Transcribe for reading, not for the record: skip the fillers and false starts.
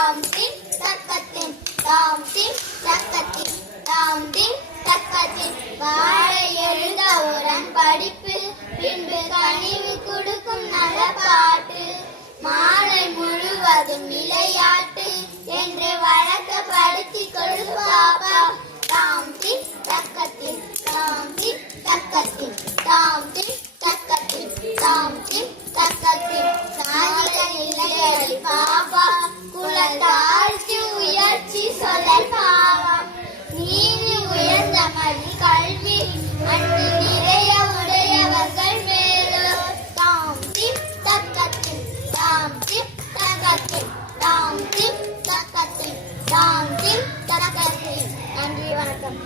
தாம் தின் தக்கத்தின் தாம் தின் தக்கத்தின் தாம் தின் தக்கத்தின் வாழை எழுத உடன் படிப்பு பின்பு கனிவு கொடுக்கும் நல்ல பாட்டு மாலை முழுவதும் விளையாட்டு என்று வழக்கப்படுத்தி கொடு பாப்பா தாம் தின் தக்கத்தின் தாம் தின் தக்கத்தின் தாம் தின் தக்கத்தின் தாம் தின் தக்கத்தின் சாயிர நிலையடி பாப்பா குலத்தாழ்ச்சி உயர்ச்சி சொல்லல் பாவா நீதி உயர்ந்த மதி கல்வி அன்பு நிறைய உடையவர்கள் மேலோர் தாம் தின் தக்கத்தின் தாம் தின் தக்கத்தின் தாம் தின் தக்கத்தின் தாம் தின் தக்கத்தின். நன்றி, வணக்கம்.